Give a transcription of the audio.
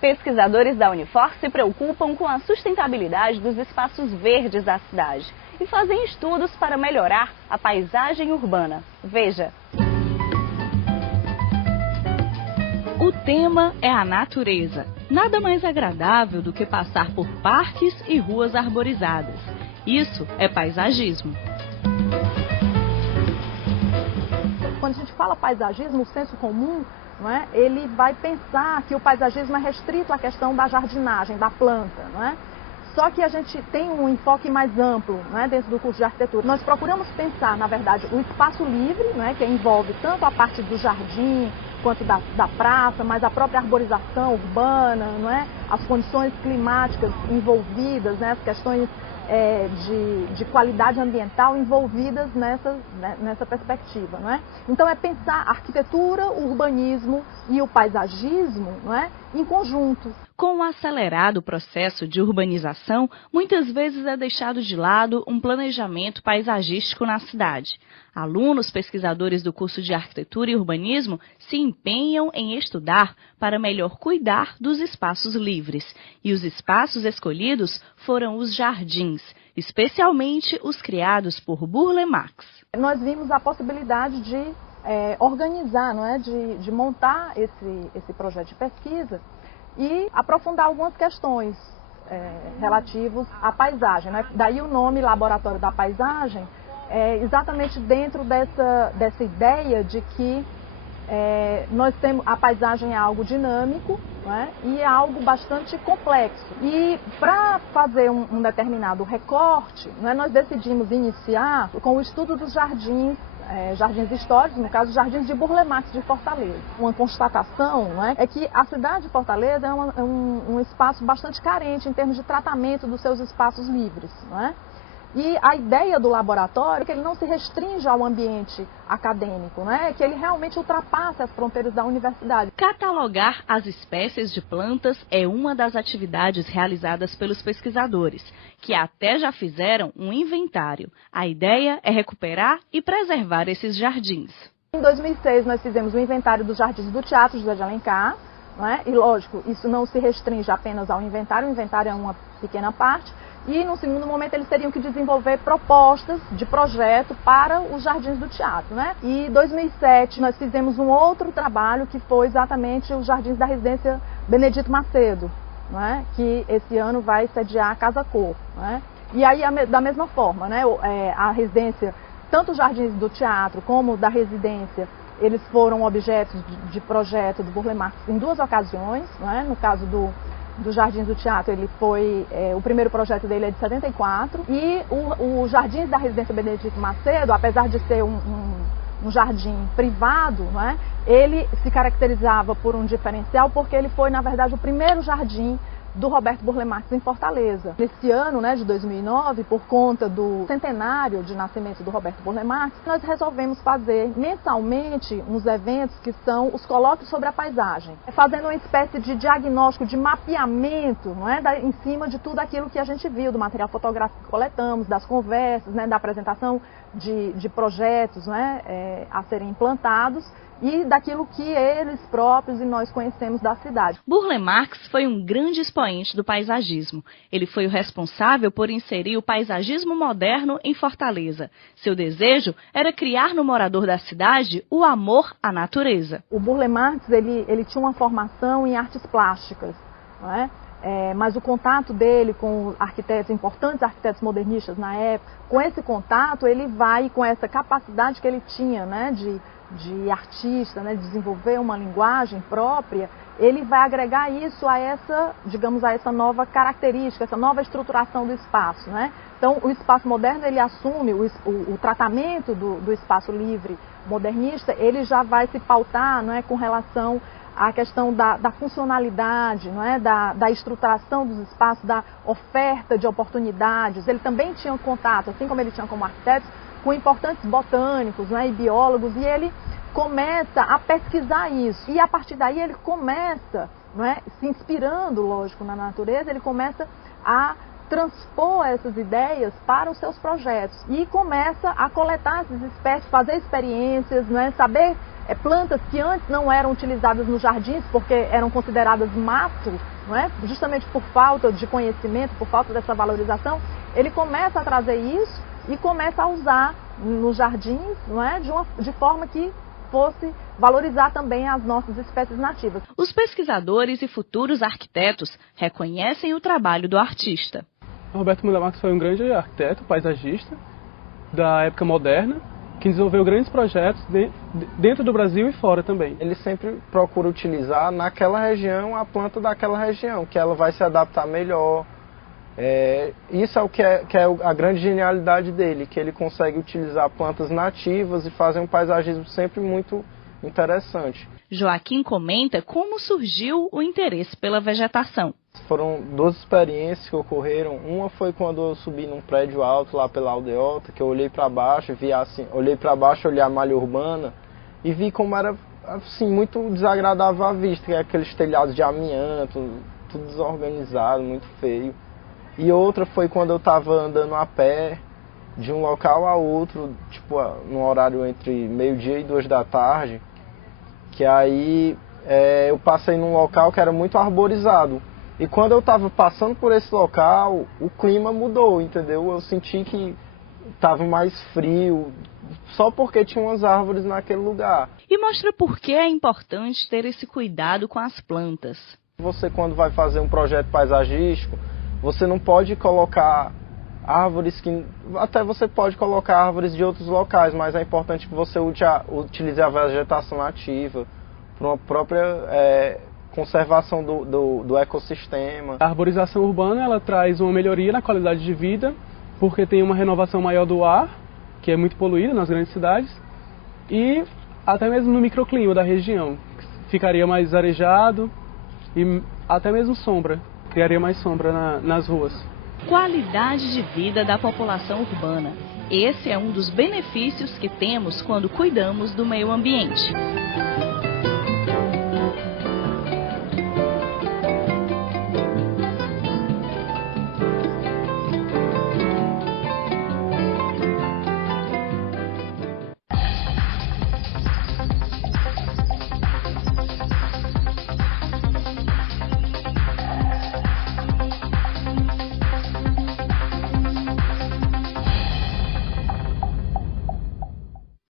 Pesquisadores da Unifor se preocupam com a sustentabilidade dos espaços verdes da cidade e fazem estudos para melhorar a paisagem urbana. Veja! O tema é a natureza. Nada mais agradável do que passar por parques e ruas arborizadas. Isso é paisagismo. Quando a gente fala paisagismo, o senso comum, não é? Ele vai pensar que o paisagismo é restrito à questão da jardinagem, da planta, não é? Só que a gente tem um enfoque mais amplo, não é, dentro do curso de arquitetura. Nós procuramos pensar, na verdade, o espaço livre, não é, que envolve tanto a parte do jardim quanto da praça, mas a própria arborização urbana, não é, as condições climáticas envolvidas, né, as questões de qualidade ambiental envolvidas nessa perspectiva, não é? Então é pensar a arquitetura, o urbanismo e o paisagismo, não é, em conjunto. Com o acelerado processo de urbanização, muitas vezes é deixado de lado um planejamento paisagístico na cidade. Alunos pesquisadores do curso de Arquitetura e Urbanismo se empenham em estudar para melhor cuidar dos espaços livres. E os espaços escolhidos foram os jardins, especialmente os criados por Burle Marx. Nós vimos a possibilidade de organizar, não é? de montar esse projeto de pesquisa e aprofundar algumas questões relativas à paisagem, né? Daí o nome Laboratório da Paisagem, exatamente dentro dessa ideia de que nós temos a paisagem é algo dinâmico, né? E é algo bastante complexo. E para fazer um determinado recorte, né, nós decidimos iniciar com o estudo dos jardins históricos, no caso, jardins de Burle Marx de Fortaleza. Uma constatação, não é que a cidade de Fortaleza é um espaço bastante carente em termos de tratamento dos seus espaços livres, não é? E a ideia do laboratório é que ele não se restringe ao ambiente acadêmico, né? Que ele realmente ultrapasse as fronteiras da universidade. Catalogar as espécies de plantas é uma das atividades realizadas pelos pesquisadores, que até já fizeram um inventário. A ideia é recuperar e preservar esses jardins. Em 2006, nós fizemos o inventário dos jardins do Teatro José de Alencar, não é? E, lógico, isso não se restringe apenas ao inventário, o inventário é uma pequena parte. E, no segundo momento, eles teriam que desenvolver propostas de projeto para os jardins do teatro, né? E em 2007, nós fizemos um outro trabalho que foi exatamente os jardins da residência Benedito Macedo, né? Que esse ano vai sediar a Casa Cor, né? E aí, da mesma forma, né? A residência, tanto os jardins do teatro como da residência, eles foram objetos de projeto do Burle Marx em duas ocasiões, né? No caso do Jardins do Teatro, ele foi, o primeiro projeto dele é de 74, e o Jardins da Residência Benedito Macedo, apesar de ser um jardim privado, não é? Ele se caracterizava por um diferencial porque ele foi, na verdade, o primeiro jardim do Roberto Burle Marx em Fortaleza. Nesse ano, né, de 2009, por conta do centenário de nascimento do Roberto Burle Marx, nós resolvemos fazer mensalmente uns eventos que são os colóquios sobre a paisagem, fazendo uma espécie de diagnóstico, de mapeamento, não é, em cima de tudo aquilo que a gente viu, do material fotográfico que coletamos, das conversas, né, da apresentação de projetos, né, a serem implantados, e daquilo que eles próprios e nós conhecemos da cidade. Burle Marx foi um grande expoente do paisagismo. Ele foi o responsável por inserir o paisagismo moderno em Fortaleza. Seu desejo era criar no morador da cidade o amor à natureza. O Burle Marx ele tinha uma formação em artes plásticas, não é? Mas o contato dele com arquitetos, importantes arquitetos modernistas na época, com esse contato ele vai, com essa capacidade que ele tinha, né, de artista, né, de desenvolver uma linguagem própria, ele vai agregar isso a essa, digamos, a essa nova característica, essa nova estruturação do espaço, né? Então, o espaço moderno, ele assume o tratamento do espaço livre modernista, ele já vai se pautar, não é, com relação à questão da funcionalidade, não é, da estruturação dos espaços, da oferta de oportunidades. Ele também tinha contato, assim como ele tinha como arquiteto, com importantes botânicos, né, e biólogos, e ele começa a pesquisar isso. E a partir daí ele começa, não é, se inspirando, lógico, na natureza, ele começa a transpor essas ideias para os seus projetos e começa a coletar essas espécies, fazer experiências, não é, saber plantas que antes não eram utilizadas nos jardins porque eram consideradas mato, não é? Justamente por falta de conhecimento, por falta dessa valorização, ele começa a trazer isso e começa a usar nos jardins, não é? De forma que fosse valorizar também as nossas espécies nativas. Os pesquisadores e futuros arquitetos reconhecem o trabalho do artista. Roberto Mulher Marques foi um grande arquiteto, paisagista da época moderna, que desenvolveu grandes projetos dentro do Brasil e fora também. Ele sempre procura utilizar naquela região a planta daquela região, que ela vai se adaptar melhor. Isso é o que é a grande genialidade dele, que ele consegue utilizar plantas nativas e fazer um paisagismo sempre muito interessante. Joaquim comenta como surgiu o interesse pela vegetação. Foram duas experiências que ocorreram. Uma foi quando eu subi num prédio alto lá pela Aldeota, que eu olhei para baixo, olhei a malha urbana e vi como era assim muito desagradável à vista, que é aqueles telhados de amianto, tudo desorganizado, muito feio. E outra foi quando eu estava andando a pé de um local a outro, tipo no horário entre meio-dia e 2 da tarde, que aí eu passei num local que era muito arborizado. E quando eu estava passando por esse local, o clima mudou, entendeu? Eu senti que estava mais frio, só porque tinha umas árvores naquele lugar. E mostra por que é importante ter esse cuidado com as plantas. Você, quando vai fazer um projeto paisagístico, você não pode colocar árvores que... Até você pode colocar árvores de outros locais, mas é importante que você utilize a vegetação nativa para uma própria conservação do ecossistema. A arborização urbana ela traz uma melhoria na qualidade de vida, porque tem uma renovação maior do ar, que é muito poluído nas grandes cidades, e até mesmo no microclima da região. Ficaria mais arejado e até mesmo sombra, criaria mais sombra nas ruas. Qualidade de vida da população urbana. Esse é um dos benefícios que temos quando cuidamos do meio ambiente.